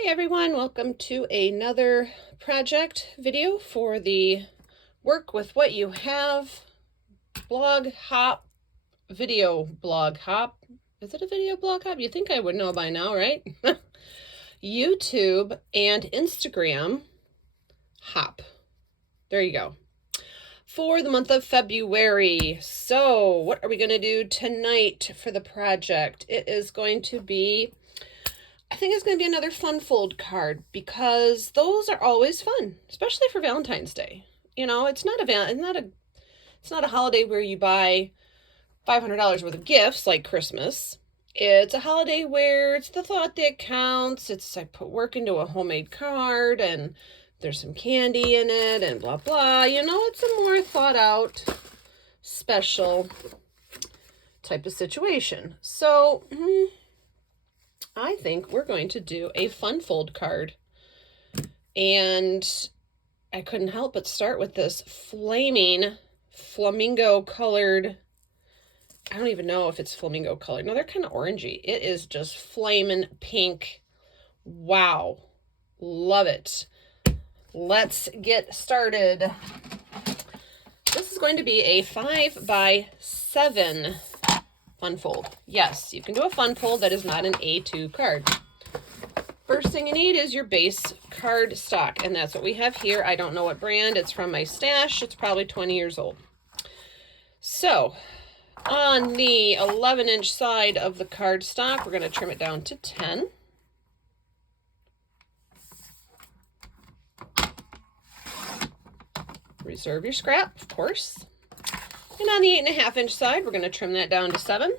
Hi everyone, welcome to another project video for the Work With What You Have blog hop, video blog hop. Is it a video blog hop? You think I would know by now, right? YouTube and Instagram hop. There you go. For the month of February. So what are we going to do tonight for the project? It is going to be, I think it's going to be another fun fold card because those are always fun, especially for Valentine's Day. You know, it's not a holiday where you buy $500 worth of gifts like Christmas. It's a holiday where it's the thought that counts. It's I put work into a homemade card and there's some candy in it and blah blah. You know, it's a more thought out, special type of situation. So I think we're going to do a fun fold card. And I couldn't help but start with this flaming flamingo colored. I don't even know if it's flamingo colored. No, they're kind of orangey. It is just flaming pink. Wow. Love it. Let's get started. This is going to be a 5x7 fun fold. Yes, you can do a fun fold that is not an A2 card. First thing you need is your base card stock, and that's what we have here. I don't know what brand. It's from my stash. It's probably 20 years old. So, on the 11-inch side of the card stock, we're going to trim it down to 10. Reserve your scrap, of course. And on the 8.5-inch side, we're going to trim that down to 7.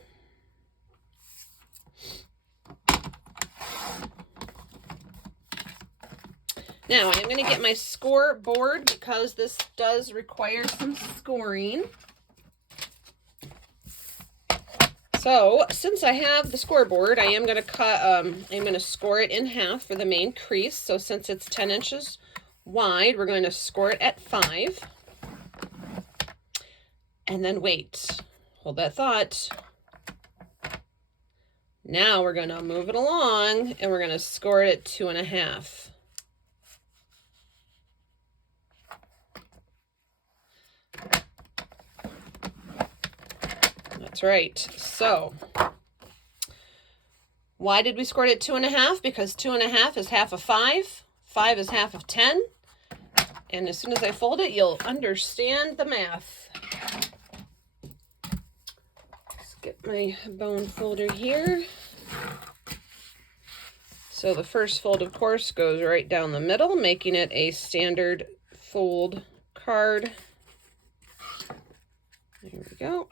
Now, I'm going to get my scoreboard because this does require some scoring. So, since I have the scoreboard, I am going to cut, I'm going to score it in half for the main crease. So, since it's 10 inches wide, we're going to score it at 5. And then wait. Hold that thought. Now we're going to move it along and we're going to score it at 2.5. That's right. So, why did we score it at 2.5? Because 2.5 is half of 5. 5 is half of 10. And as soon as I fold it, you'll understand the math. Let's get my bone folder here. So the first fold, of course, goes right down the middle, making it a standard fold card. There we go.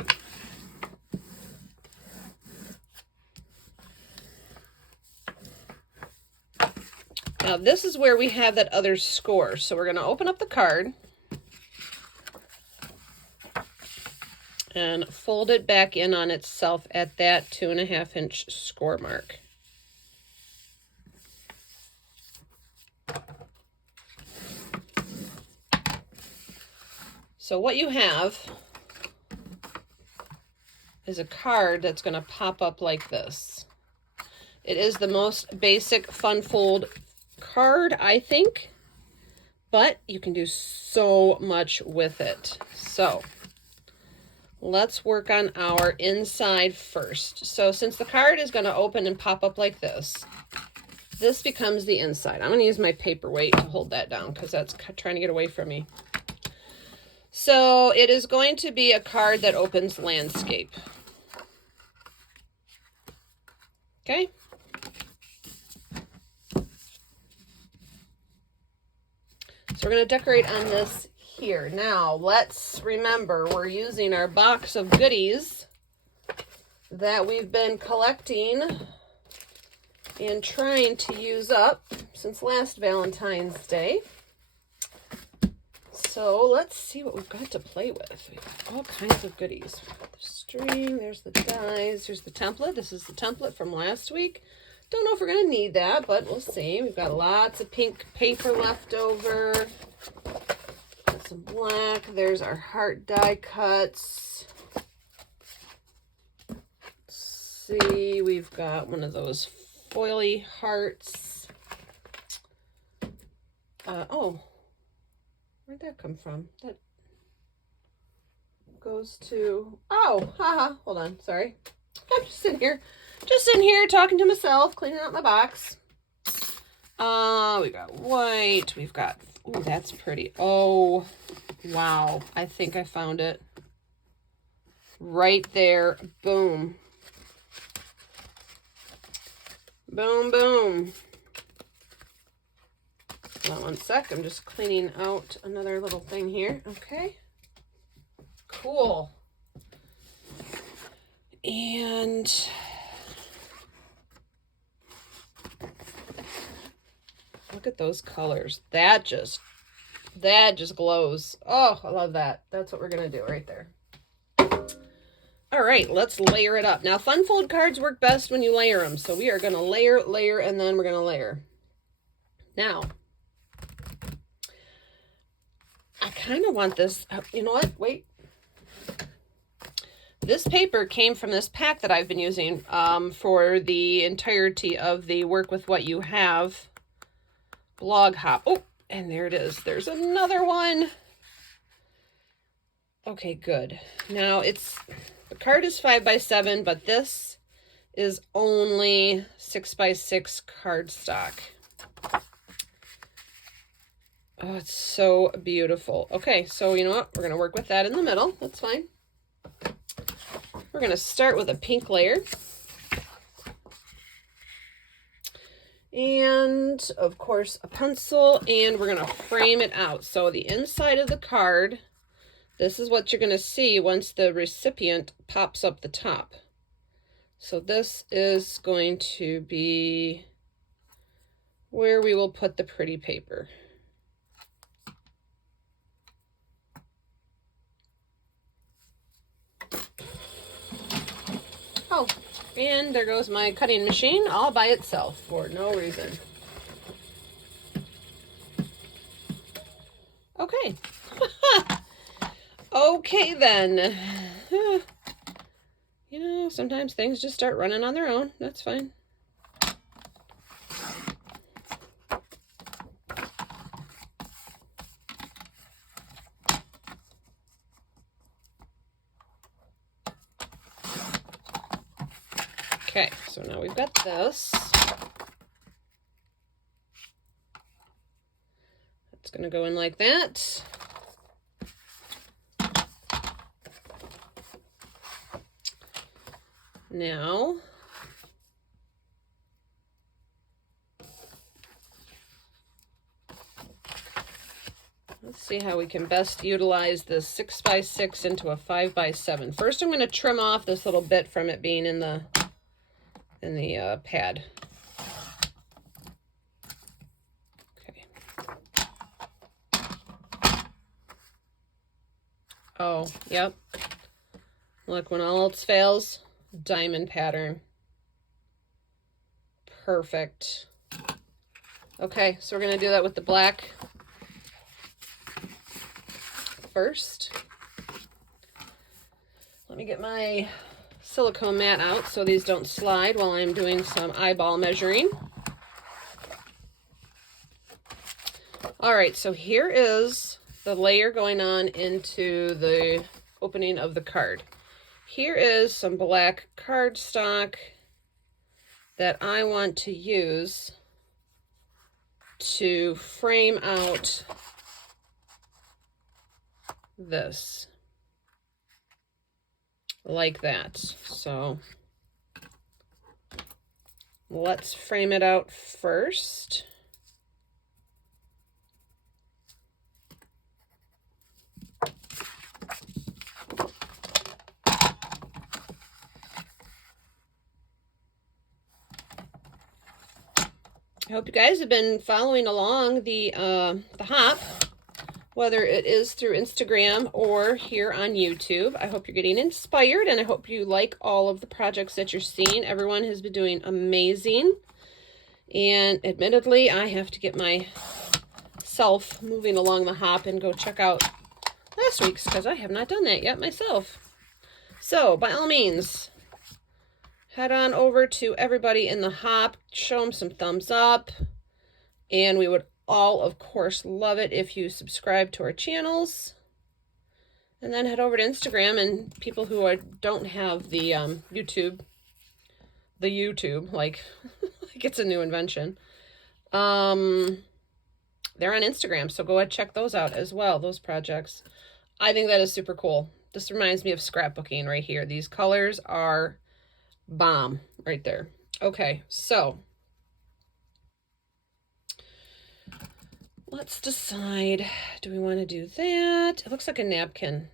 Now this is where we have that other score. So we're going to open up the card and fold it back in on itself at that 2.5-inch score mark. So what you have is a card that's going to pop up like this. It is the most basic fun fold card, I think, but you can do so much with it. So let's work on our inside first. So since the card is going to open and pop up like this, this becomes the inside. I'm going to use my paperweight to hold that down because that's trying to get away from me. So it is going to be a card that opens landscape. Okay. So we're going to decorate on this here. Now, let's remember we're using our box of goodies that we've been collecting and trying to use up since last Valentine's Day. So let's see what we've got to play with. We've got all kinds of goodies. We've got the string, there's the dies, here's the template. This is the template from last week. Don't know if we're going to need that, but we'll see. We've got lots of pink paper left over. Got some black. There's our heart die cuts. Let's see, we've got one of those foily hearts. Oh, where'd that come from? That goes to, oh, haha, hold on, sorry. I'm just sitting here talking to myself, cleaning out my box. We've got white, we've got, oh, that's pretty. Oh, wow, I think I found it. Right there, boom. Boom, boom. Hold on one sec, I'm just cleaning out another little thing here, okay. Cool. And look at those colors. That just glows. Oh, I love that. That's what we're gonna do right there. All right, let's layer it up. Now, fun fold cards work best when you layer them. So we are gonna layer, and then we're gonna layer. Now, I kind of want this, you know what, wait. This paper came from this pack that I've been using for the entirety of the Work With What You Have blog hop. Oh, and there it is. There's another one. Okay, good. Now the card is 5x7, but this is only 6x6 cardstock. Oh, it's so beautiful. Okay, so you know what? We're going to work with that in the middle. That's fine. We're going to start with a pink layer. And, of course, a pencil. And we're going to frame it out. So the inside of the card, this is what you're going to see once the recipient pops up the top. So this is going to be where we will put the pretty paper. Oh, and there goes my cutting machine all by itself for no reason. Okay. Okay then. You know, sometimes things just start running on their own. That's fine. Okay, so now we've got this. It's going to go in like that. Now, let's see how we can best utilize this 6x6 into a 5x7. First, I'm going to trim off this little bit from it being in the pad. Okay. Oh, yep. Look, when all else fails, diamond pattern. Perfect. Okay, so we're going to do that with the black first. Let me get my silicone mat out so these don't slide while I'm doing some eyeball measuring. All right, so here is the layer going on into the opening of the card. Here is some black cardstock that I want to use to frame out this. Like that. So let's frame it out first. I hope you guys have been following along the hop, whether it is through Instagram or here on YouTube. I hope you're getting inspired, and I hope you like all of the projects that you're seeing. Everyone has been doing amazing. And admittedly, I have to get myself moving along the hop and go check out last week's, because I have not done that yet myself. So, by all means, head on over to everybody in the hop, show them some thumbs up, and we would all, of course, love it if you subscribe to our channels. And then head over to Instagram, and people who don't have the YouTube, like, like it's a new invention. They're on Instagram, so go ahead and check those out as well, those projects. I think that is super cool. This reminds me of scrapbooking right here. These colors are bomb right there. Okay, so let's decide. Do we want to do that? It looks like a napkin.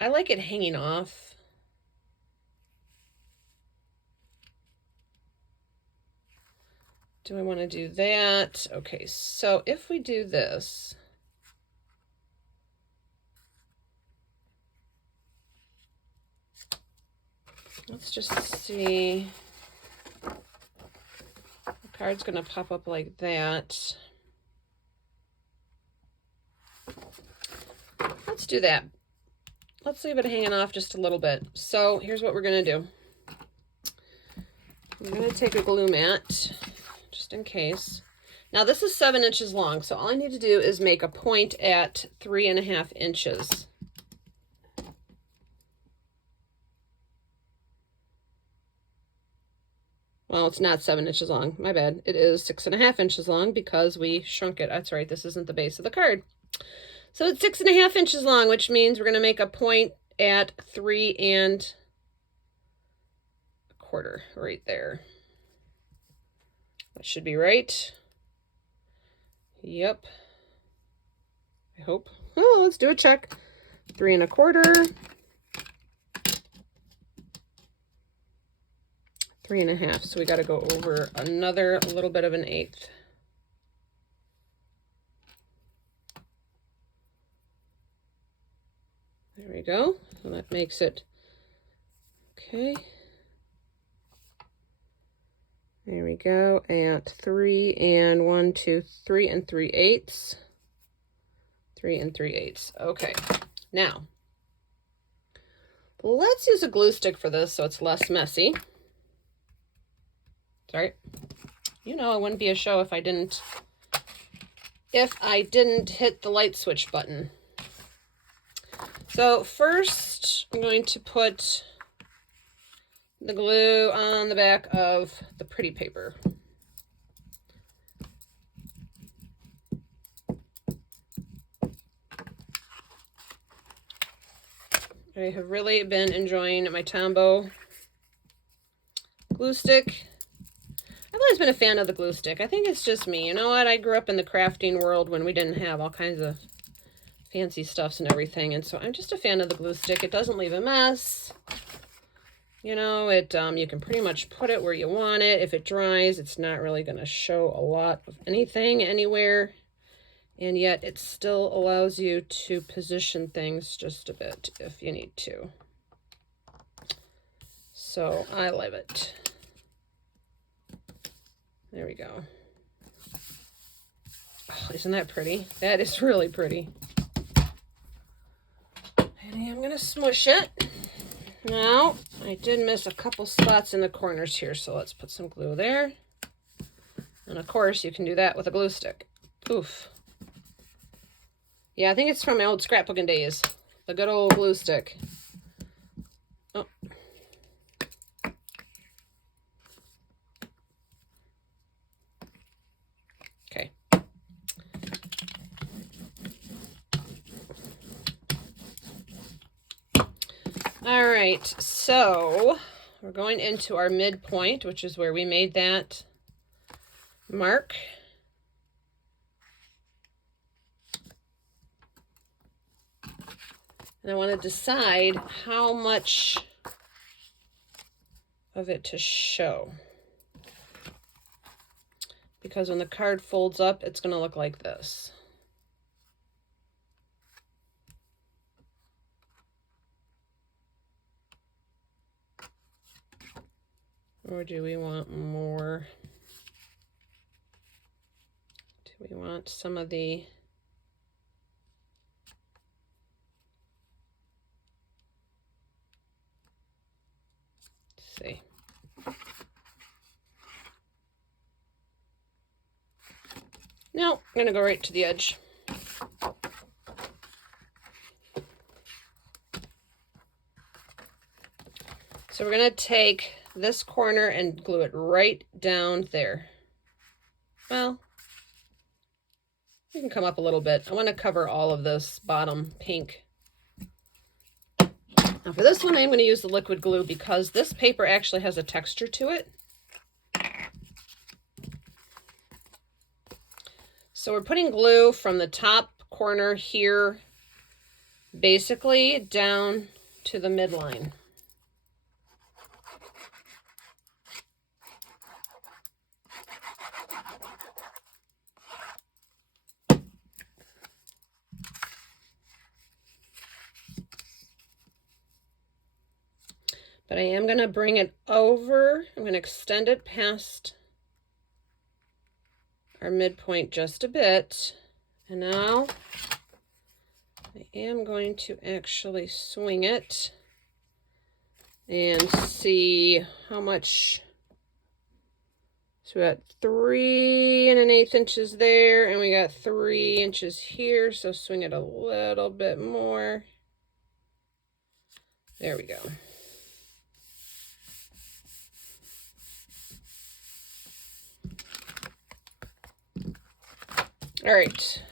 I like it hanging off. Do I want to do that? Okay, so if we do this, let's just see. The card's going to pop up like that. Let's do that. Let's leave it hanging off just a little bit. So here's what we're going to do. I'm going to take a glue mat, just in case. Now this is 7 inches long, so all I need to do is make a point at 3.5 inches. Well, it's not 7 inches long, my bad. It is 6.5 inches long because we shrunk it. That's right, this isn't the base of the card. So it's 6.5 inches long, which means we're going to make a point at 3.25 right there. That should be right. Yep. I hope. Oh, let's do a check. 3.25. 3.5. So we got to go over another little bit of an eighth. There we go. So that makes it okay. There we go, at 3 and 1, 2, 3 and 3/8. 3 and 3/8. Okay, now let's use a glue stick for this so it's less messy. Sorry, you know, it wouldn't be a show if I didn't hit the light switch button. So first, I'm going to put the glue on the back of the pretty paper. I have really been enjoying my Tombow glue stick. I've always been a fan of the glue stick. I think it's just me. You know what? I grew up in the crafting world when we didn't have all kinds of fancy stuffs and everything, and so I'm just a fan of the glue stick. It doesn't leave a mess. You know, you can pretty much put it where you want it. If it dries, it's not really going to show a lot of anything anywhere. And yet it still allows you to position things just a bit if you need to. So I love it. There we go. Oh, isn't that pretty? That is really pretty. And I'm going to smush it. Now, I did miss a couple spots in the corners here, so let's put some glue there. And of course, you can do that with a glue stick. Poof. Yeah, I think it's from my old scrapbooking days. The good old glue stick. Oh. Okay. All right, so we're going into our midpoint, which is where we made that mark. And I want to decide how much of it to show. Because when the card folds up, it's going to look like this. Or do we want more? Do we want some of the... Let's see. No, I'm going to go right to the edge. So we're going to take this corner and glue it right down there. Well, you can come up a little bit. I want to cover all of this bottom pink. Now for this one, I'm going to use the liquid glue because this paper actually has a texture to it. So we're putting glue from the top corner here, basically down to the midline. But I am going to bring it over. I'm going to extend it past our midpoint just a bit. And now I am going to actually swing it and see how much. So we got 3 1/8 inches there, and we got 3 inches here. So swing it a little bit more. There we go. All right,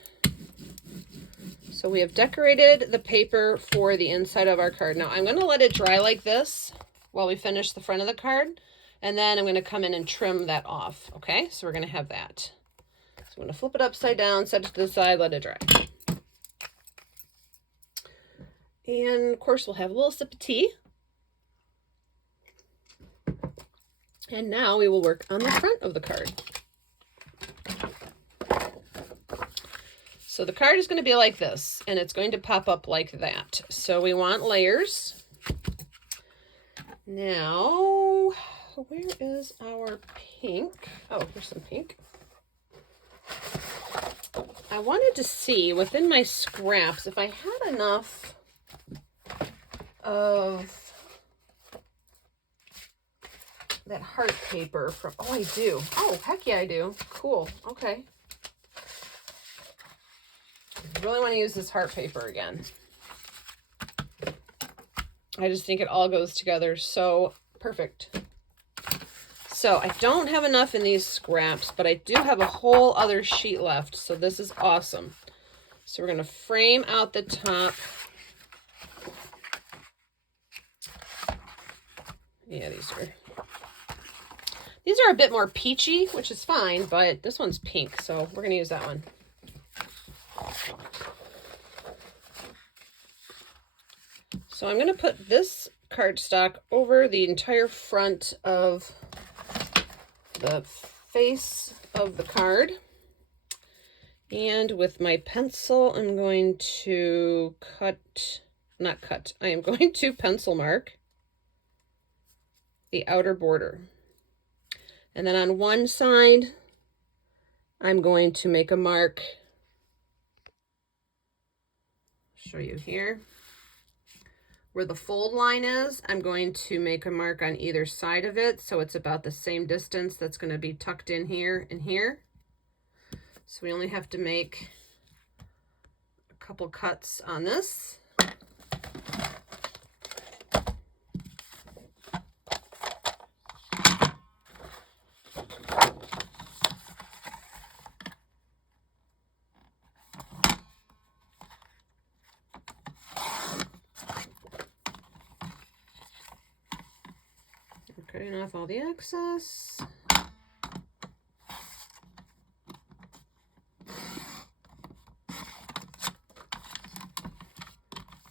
so we have decorated the paper for the inside of our card. Now I'm going to let it dry like this while we finish the front of the card, and then I'm going to come in and trim that off, okay? So we're going to have that. So I'm going to flip it upside down, set it to the side, let it dry. And of course we'll have a little sip of tea. And now we will work on the front of the card. So the card is going to be like this, and it's going to pop up like that. So we want layers. Now, where is our pink? Oh, here's some pink. I wanted to see within my scraps if I had enough of that heart paper from, oh, I do. Oh, heck yeah, I do. Cool. Okay. I really want to use this heart paper again. I just think it all goes together so perfect. So I don't have enough in these scraps, but I do have a whole other sheet left. So this is awesome. So we're going to frame out the top. Yeah, these are a bit more peachy, which is fine, but this one's pink, so we're going to use that one. So I'm going to put this cardstock over the entire front of the face of the card. And with my pencil, I'm going to I am going to pencil mark the outer border. And then on one side, I'm going to make a mark. Show you here. Where the fold line is, I'm going to make a mark on either side of it, so it's about the same distance. That's going to be tucked in here and here. So we only have to make a couple cuts on this. Cutting off all the excess.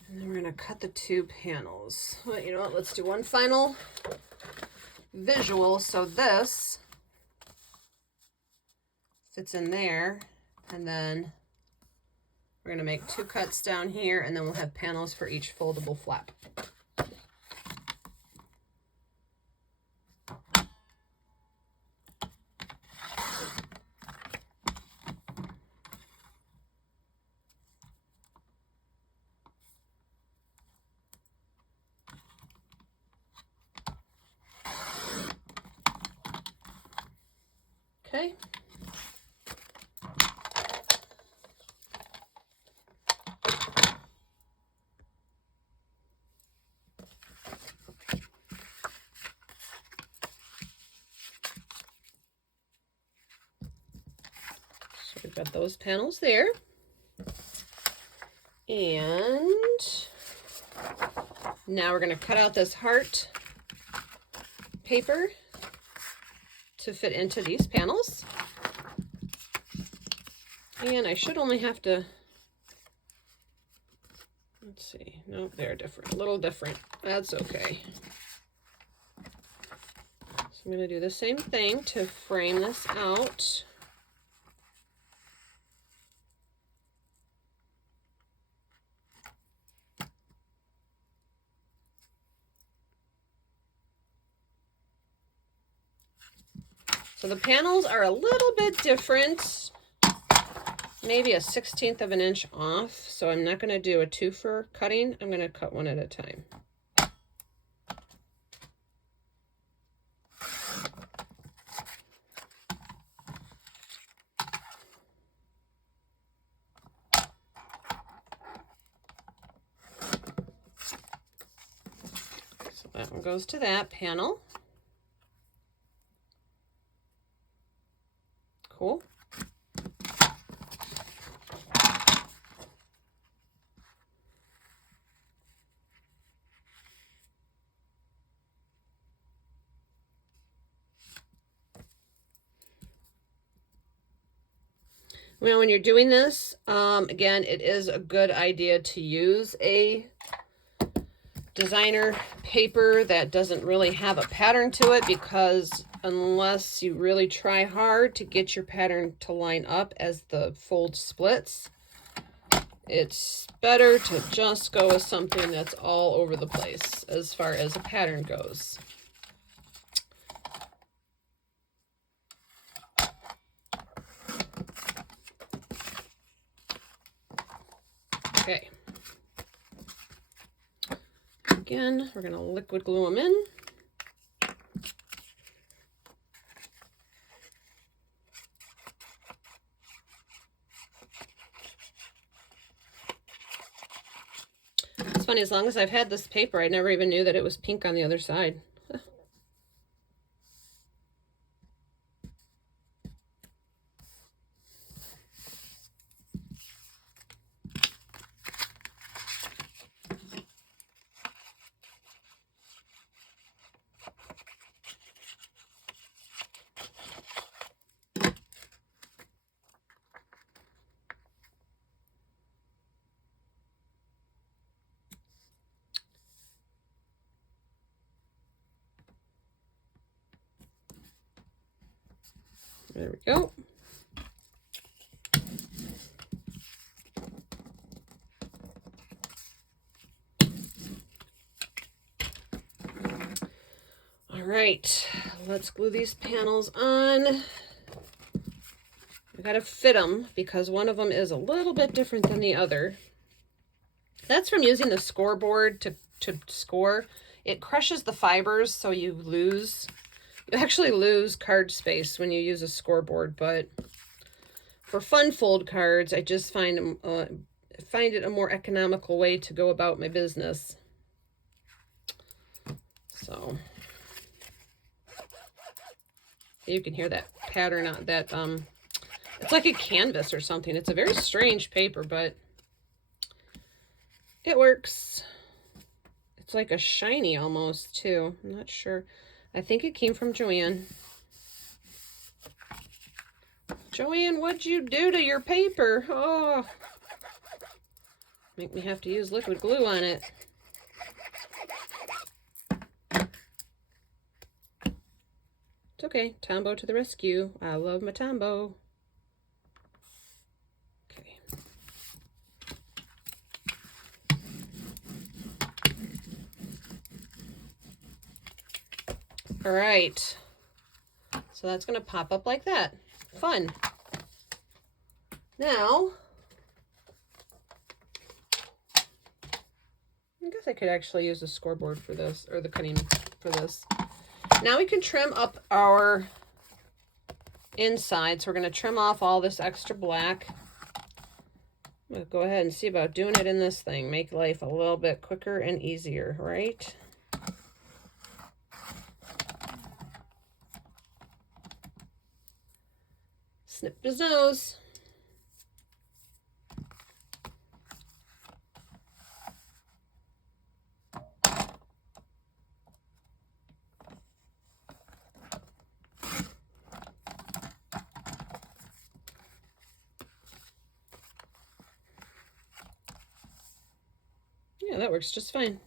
And then we're going to cut the 2 panels. Well, you know what? Let's do one final visual. So this fits in there, and then we're going to make 2 cuts down here, and then we'll have panels for each foldable flap. Okay. we've got those panels there. And now we're going to cut out this heart paper to fit into these panels. And I should only have to, let's see, nope, they're different, a little different. That's okay. So I'm going to do the same thing to frame this out. So the panels are a little bit different, maybe a 1/16 of an inch off. So I'm not going to do a 2 for cutting. I'm going to cut one at a time. So that one goes to that panel. Cool. Well, when you're doing this, again, it is a good idea to use a designer paper that doesn't really have a pattern to it, because unless you really try hard to get your pattern to line up as the fold splits, it's better to just go with something that's all over the place as far as a pattern goes. Okay. Again, we're going to liquid glue them in. It's funny, as long as I've had this paper, I never even knew that it was pink on the other side. There we go. All right, let's glue these panels on. I gotta fit them because one of them is a little bit different than the other. That's from using the scoreboard to score. It crushes the fibers, so you actually lose card space when you use a scoreboard. But for fun fold cards, I just find it a more economical way to go about my business. So you can hear that pattern on that. It's like a canvas or something. It's a very strange paper, but it works. It's like a shiny almost too. I'm not sure. I think it came from Joanne. Joanne, what'd you do to your paper? Oh, make me have to use liquid glue on it. It's okay. Tombow to the rescue. I love my Tombow. Okay. All right. So that's going to pop up like that. Fun. Now, I guess I could actually use the scoreboard for this, or the cutting for this. Now we can trim up our inside. So we're going to trim off all this extra black. I'm going to go ahead and see about doing it in this thing. Make life a little bit quicker and easier, right? Snip his nose. that works just fine.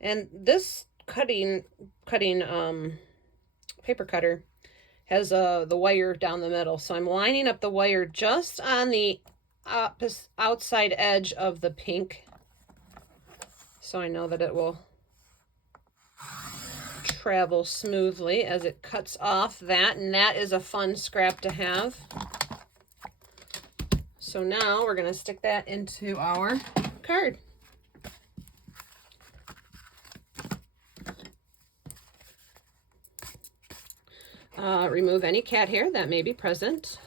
And this paper cutter has the wire down the middle. So I'm lining up the wire just on the outside edge of the pink. So I know that it will travel smoothly as it cuts off that. And that is a fun scrap to have. So now we're going to stick that into our card. Remove any cat hair that may be present.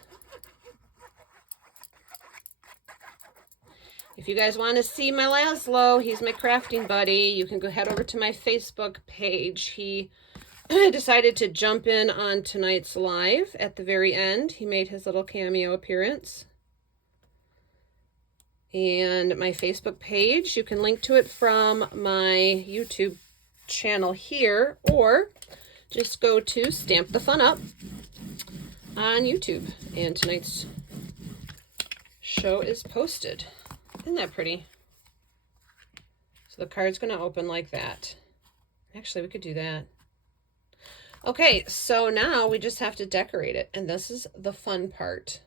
If you guys want to see my Laszlo, he's my crafting buddy, you can go head over to my Facebook page. He decided to jump in on tonight's live at the very end. He made his little cameo appearance. And my Facebook page, you can link to it from my YouTube channel here, or just go to Stamp the Fun Up on YouTube, and tonight's show is posted. Isn't that pretty? So the card's going to open like that. Actually, we could do that. Okay, so now we just have to decorate it, and this is the fun part.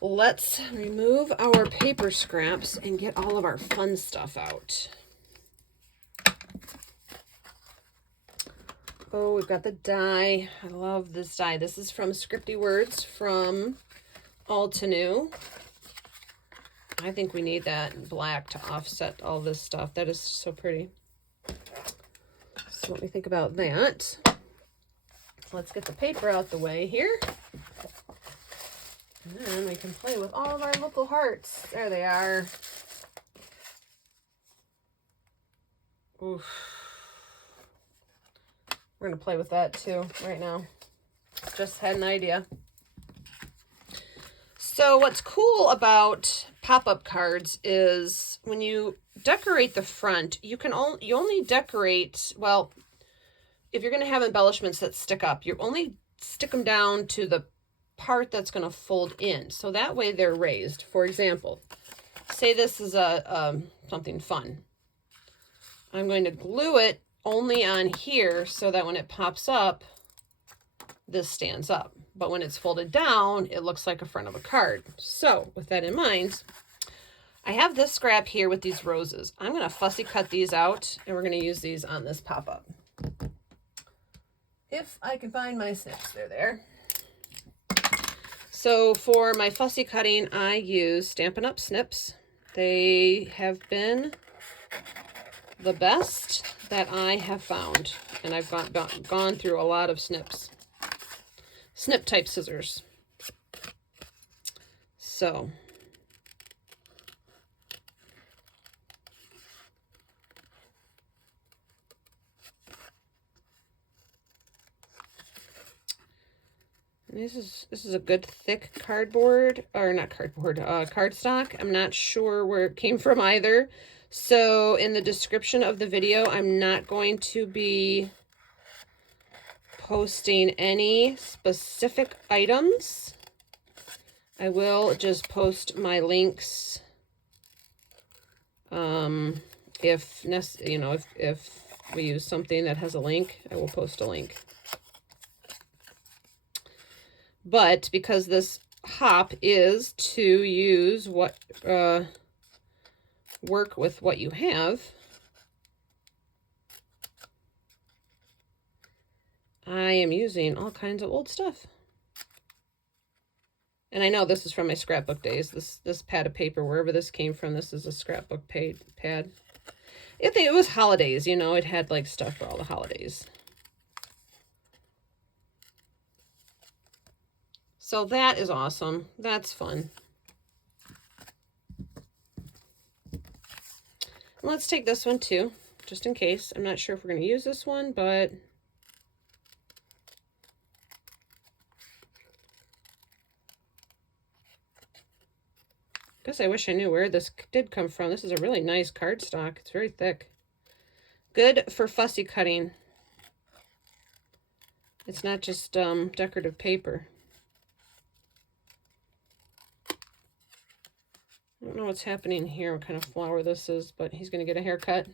Let's remove our paper scraps and get all of our fun stuff out. Oh, we've got the die. I love this die. This is from Scripty Words from Altenew. I think we need that black to offset all this stuff. That is so pretty. So let me think about that. Let's get the paper out the way here. And then we can play with all of our local hearts. There they are. Oof. We're going to play with that too right now. Just had an idea. So what's cool about pop-up cards is when you decorate the front, you only decorate, well, if you're going to have embellishments that stick up, you only stick them down to the part that's going to fold in. So that way they're raised. For example, say this is something fun. I'm going to glue it only on here so that when it pops up, this stands up. But when it's folded down, it looks like a front of a card. So with that in mind, I have this scrap here with these roses. I'm going to fussy cut these out, and we're going to use these on this pop-up. If I can find my snips, they're there. So for my fussy cutting, I use Stampin' Up! Snips. They have been the best that I have found, and I've gone through a lot of snips. Snip type scissors. So this is a good thick cardboard, or not cardboard, cardstock. I'm not sure where it came from either. So in the description of the video, I'm not going to be posting any specific items. I will just post my links. If we use something that has a link, I will post a link. But because this hop is to use work with what you have, I am using all kinds of old stuff. And I know this is from my scrapbook days. This pad of paper, wherever this came from, this is a scrapbook pad. It was holidays, you know, it had like stuff for all the holidays. So that is awesome. That's fun. Let's take this one too, just in case. I'm not sure if we're going to use this one, but guess I wish I knew where this did come from. This is a really nice cardstock. It's very thick. Good for fussy cutting. It's not just decorative paper. I don't know what's happening here, what kind of flower this is, but he's going to get a haircut.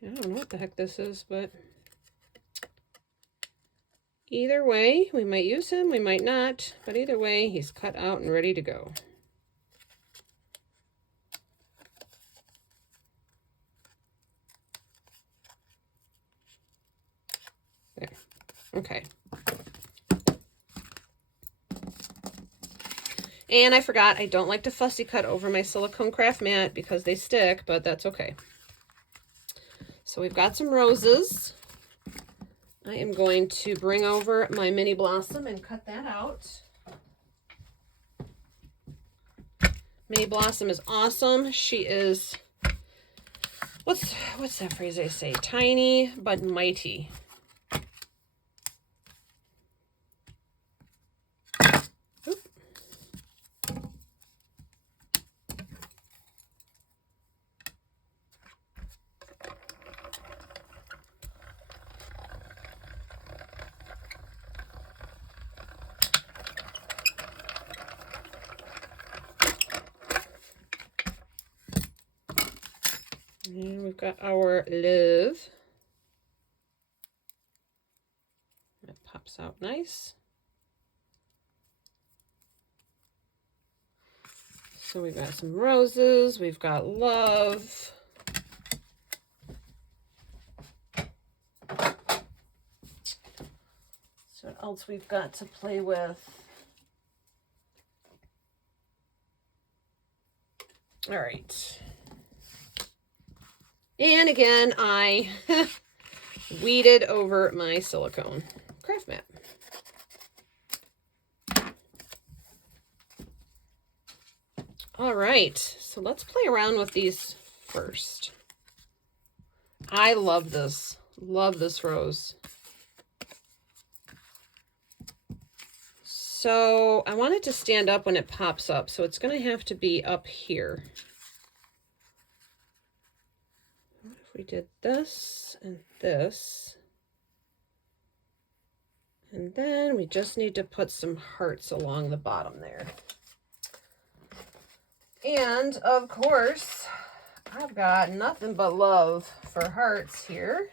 I don't know what the heck this is, but either way, we might use him, we might not, but either way, he's cut out and ready to go. There. Okay. And I forgot, I don't like to fussy cut over my silicone craft mat because they stick, but that's okay. So we've got some roses. I am going to bring over my mini blossom and cut that out. Mini blossom is awesome. She is, what's that phrase I say? Tiny but mighty. And we've got our love. That pops out nice. So we've got some roses, we've got love. So what else we've got to play with? All right. And again, I weeded over my silicone craft mat. All right, so let's play around with these first. I love this rose. So I want it to stand up when it pops up, so it's going to have to be up here. What if we did this and this? And then we just need to put some hearts along the bottom there. And of course, I've got nothing but love for hearts here.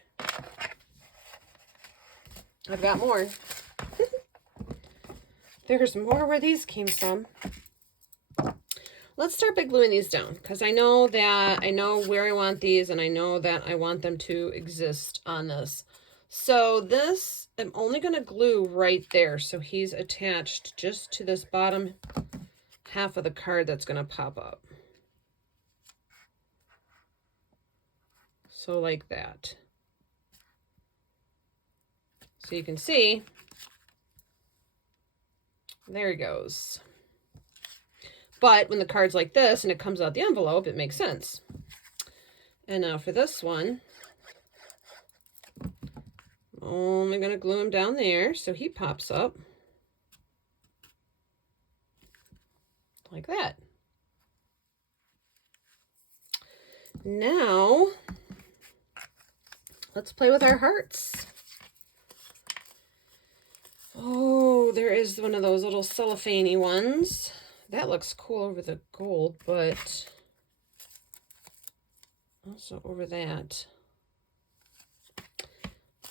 I've got more. There's more where these came from. Let's start by gluing these down, because I know where I want these, and I know that I want them to exist on this. So this, I'm only going to glue right there, so he's attached just to this bottom half of the card that's going to pop up. So like that. So you can see, there he goes. But when the card's like this and it comes out the envelope, it makes sense. And now for this one, I'm only going to glue him down there so he pops up like that. Now, let's play with our hearts. Oh, there is one of those little cellophane-y ones. That looks cool over the gold, but also over that.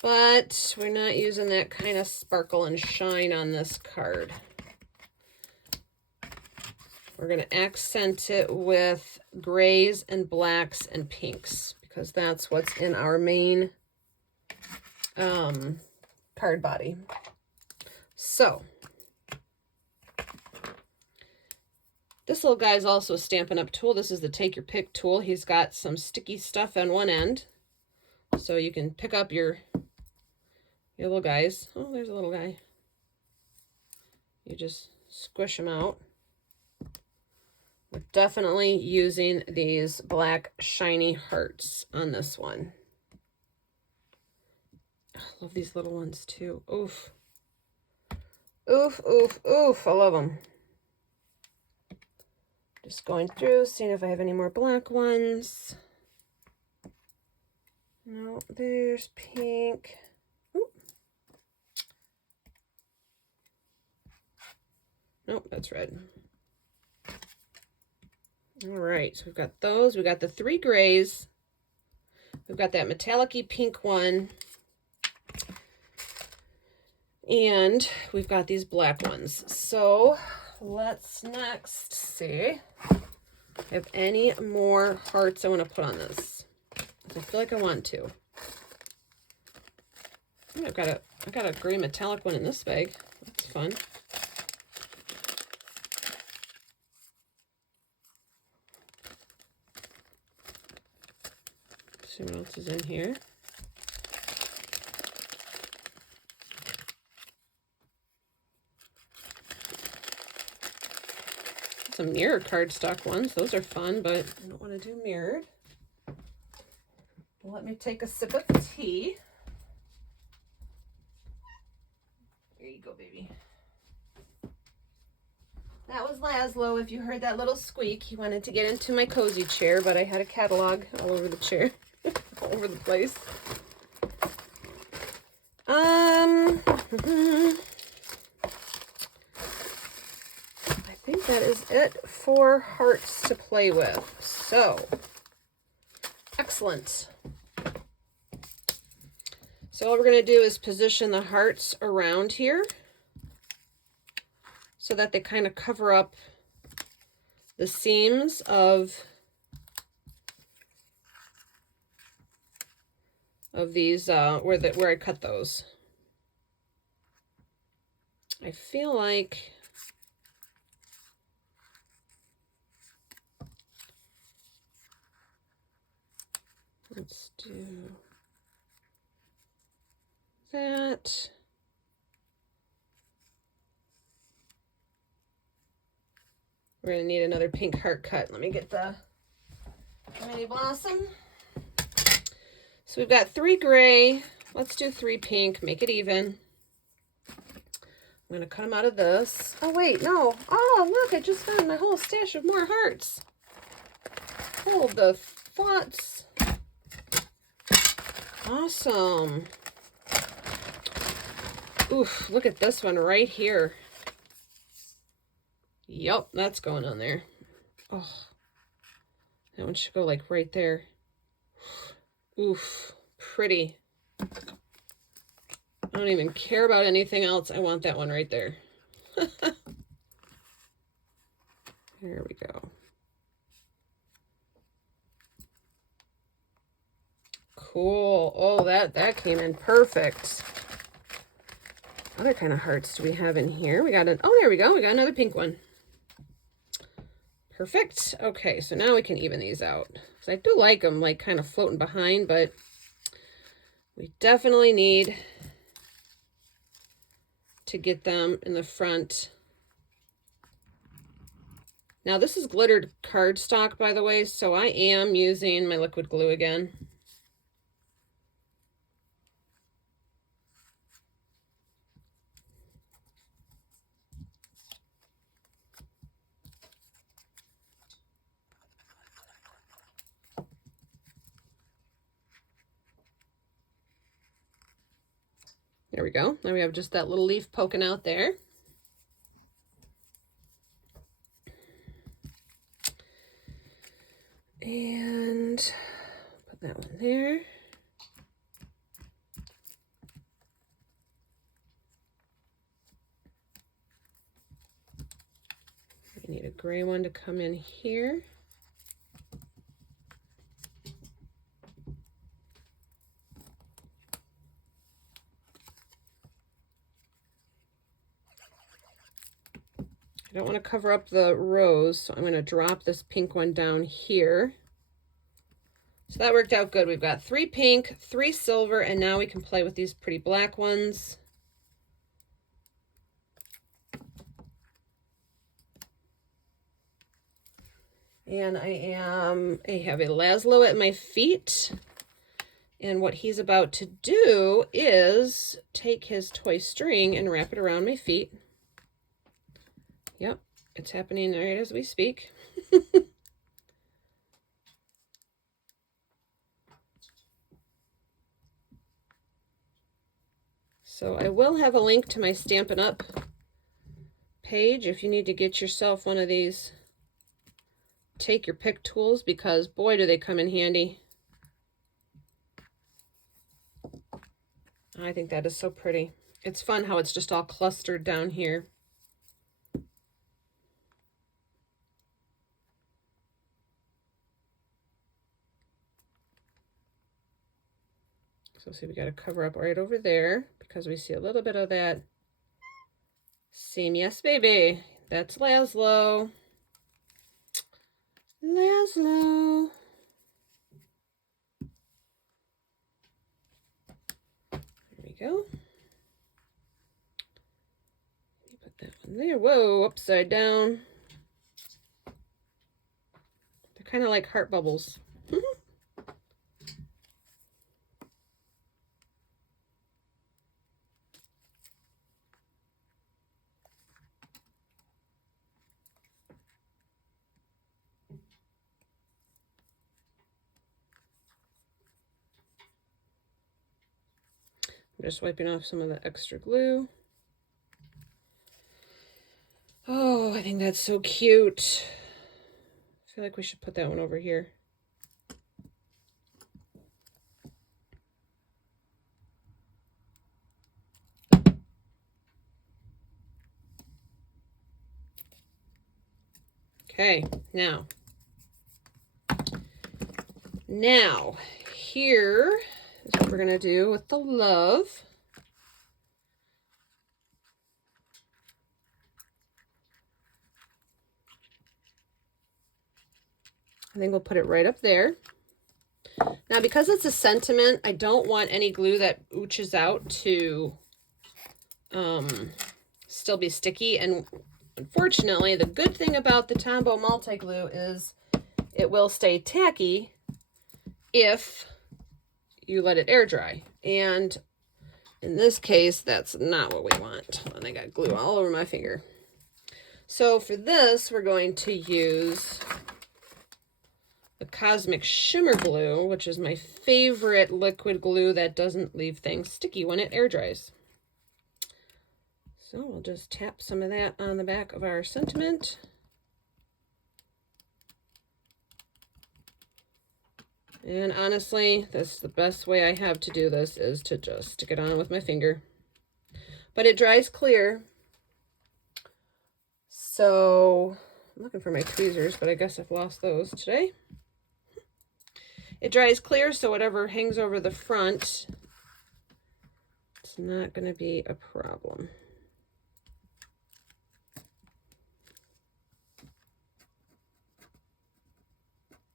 But we're not using that kind of sparkle and shine on this card. We're going to accent it with grays and blacks and pinks, because that's what's in our main card body. So this little guy is also a Stampin' Up! Tool. This is the Take Your Pick tool. He's got some sticky stuff on one end, so you can pick up your little guys. Oh, there's a little guy. You just squish them out. We're definitely using these black shiny hearts on this one. I love these little ones too. Oof. Oof, oof, oof. I love them. Just going through, seeing if I have any more black ones. No, there's pink. Ooh. Nope, that's red. All right, so we've got those. We've got the 3 grays. We've got that metallic-y pink one. And we've got these black ones. So let's next see if I have any more hearts I want to put on this. I feel like I want to. Oh, I got a gray metallic one in this bag. That's fun. See what else is in here. Some mirror cardstock ones. Those are fun, but I don't want to do mirrored. Let me take a sip of tea. There you go, baby. That was Laszlo. If you heard that little squeak, he wanted to get into my cozy chair, but I had a catalog all over the chair, all over the place. I think that is it for hearts to play with. So, excellent. So all we're going to do is position the hearts around here so that they kind of cover up the seams of these where I cut those. I feel like let's do that. We're going to need another pink heart cut. Let me get the mini blossom. So we've got 3 gray. Let's do 3 pink, make it even. I'm going to cut them out of this. Oh, wait, no. Oh, look, I just found my whole stash of more hearts. Hold the thoughts. Awesome. Oof, look at this one right here. Yep, that's going on there. Oh, that one should go like right there. Oof, pretty. I don't even care about anything else. I want that one right there. There we go. Cool. Oh, that came in perfect. Other kind of hearts do we have in here? We got oh, there we go. We got another pink one. Perfect. Okay, so now we can even these out. So I do like them like kind of floating behind, but we definitely need to get them in the front. Now this is glittered cardstock, by the way, so I am using my liquid glue again. There we go. Now we have just that little leaf poking out there. And put that one there. We need a gray one to come in here. I don't want to cover up the rose, so I'm going to drop this pink one down here. So that worked out good. We've got 3 pink, 3 silver, and now we can play with these pretty black ones. And I have a Laszlo at my feet. And what he's about to do is take his toy string and wrap it around my feet. Yep, it's happening right as we speak. So I will have a link to my Stampin' Up! Page if you need to get yourself one of these take your pick tools, because boy do they come in handy. I think that is so pretty. It's fun how it's just all clustered down here. So see, we got to cover up right over there because we see a little bit of that seam. Yes, baby. That's Laszlo. Laszlo. There we go. Put that one there. Whoa, upside down. They're kind of like heart bubbles. I'm just wiping off some of the extra glue. Oh, I think that's so cute. I feel like we should put that one over here. Okay, now here is what we're gonna do with the love. I think we'll put it right up there. Now, because it's a sentiment, I don't want any glue that ooches out to still be sticky. And unfortunately, the good thing about the Tombow multi-glue is it will stay tacky if you let it air dry. And in this case, that's not what we want. Hold on, I got glue all over my finger. So for this, we're going to use the Cosmic Shimmer Glue, which is my favorite liquid glue that doesn't leave things sticky when it air dries. So we'll just tap some of that on the back of our sentiment. And honestly, that's the best way I have to do this, is to just stick it on with my finger. But it dries clear. So I'm looking for my tweezers, but I guess I've lost those today. It dries clear, so whatever hangs over the front, it's not going to be a problem.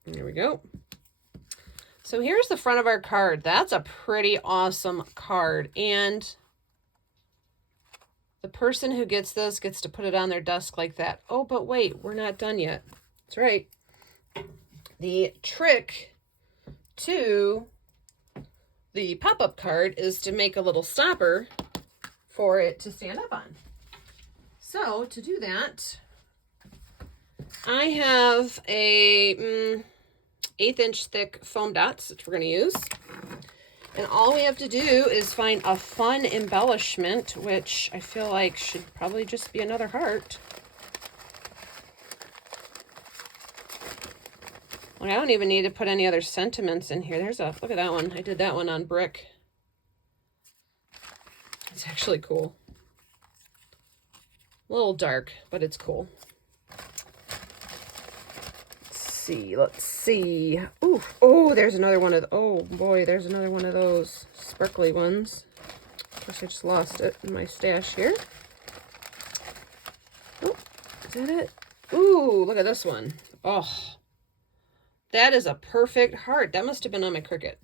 There we go. So here's the front of our card. That's a pretty awesome card. And the person who gets this gets to put it on their desk like that. Oh, but wait, we're not done yet. That's right. The trick to the pop-up card is to make a little stopper for it to stand up on. So to do that, I have a 1/8 inch thick foam dots that we're going to use. And all we have to do is find a fun embellishment, which I feel like should probably just be another heart. Well, I don't even need to put any other sentiments in here. There's a, look at that one. I did that one on brick. It's actually cool. A little dark, but it's cool. Let's see. Ooh, oh, there's another one of, oh boy, there's another one of those sparkly ones. Of course, I just lost it in my stash here. Oh, is that it? Ooh, look at this one. Oh, that is a perfect heart. That must have been on my Cricut.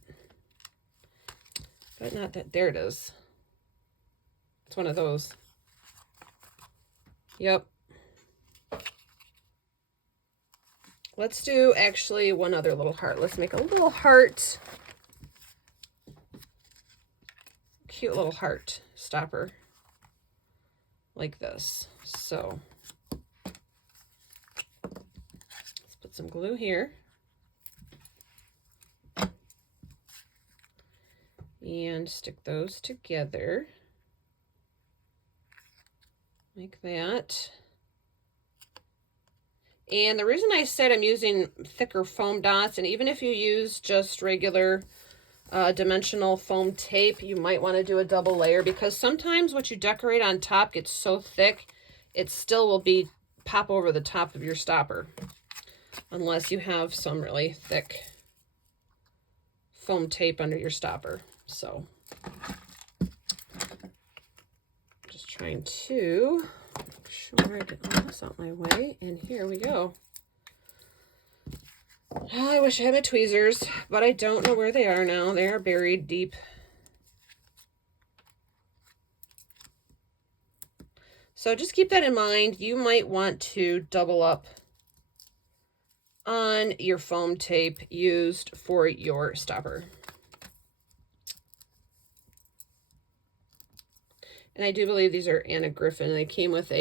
But not that, there it is. It's one of those. Yep. Let's do actually one other little heart. Let's make a little heart. Cute little heart stopper like this. So let's put some glue here. And stick those together like that. And the reason I said I'm using thicker foam dots, and even if you use just regular dimensional foam tape, you might want to do a double layer, because sometimes what you decorate on top gets so thick it still will be pop over the top of your stopper, unless you have some really thick foam tape under your stopper. So just trying to make sure I get all this out my way, and here we go. Oh, I wish I had my tweezers, but I don't know where they are now. They are buried deep. So just keep that in mind. You might want to double up on your foam tape used for your stopper. And I do believe these are Anna Griffin. They came with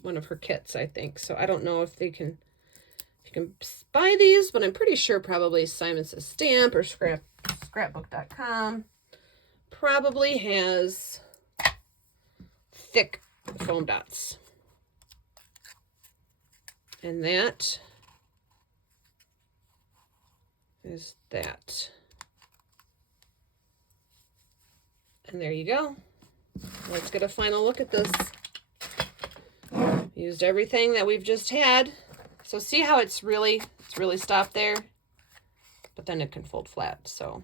one of her kits, I think. So I don't know if you can buy these, but I'm pretty sure probably Simon Says Stamp or scrapbook.com probably has thick foam dots. And that is that. And there you go. Let's get a final look at this. Used everything that we've just had. So see how it's really stopped there, but then it can fold flat. So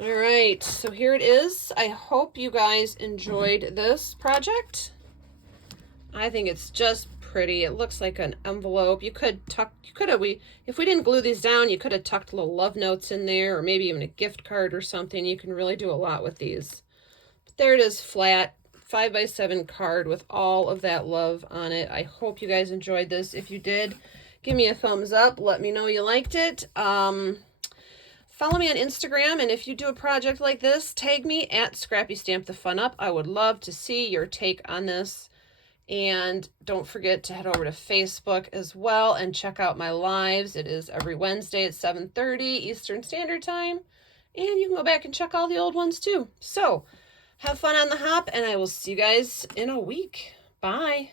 all right, so here it is. I hope you guys enjoyed this project. I think it's just pretty. It looks like an envelope. If we didn't glue these down, you could have tucked little love notes in there, or maybe even a gift card or something. You can really do a lot with these. But there it is, flat 5x7 card with all of that love on it. I hope you guys enjoyed this. If you did, give me a thumbs up. Let me know you liked it. Follow me on Instagram, and if you do a project like this, tag me at Scrappy Stamp the Fun Up. I would love to see your take on this. And don't forget to head over to Facebook as well and check out my lives. It is every Wednesday at 7:30 Eastern Standard Time. And you can go back and check all the old ones too. So have fun on the hop, and I will see you guys in a week. Bye.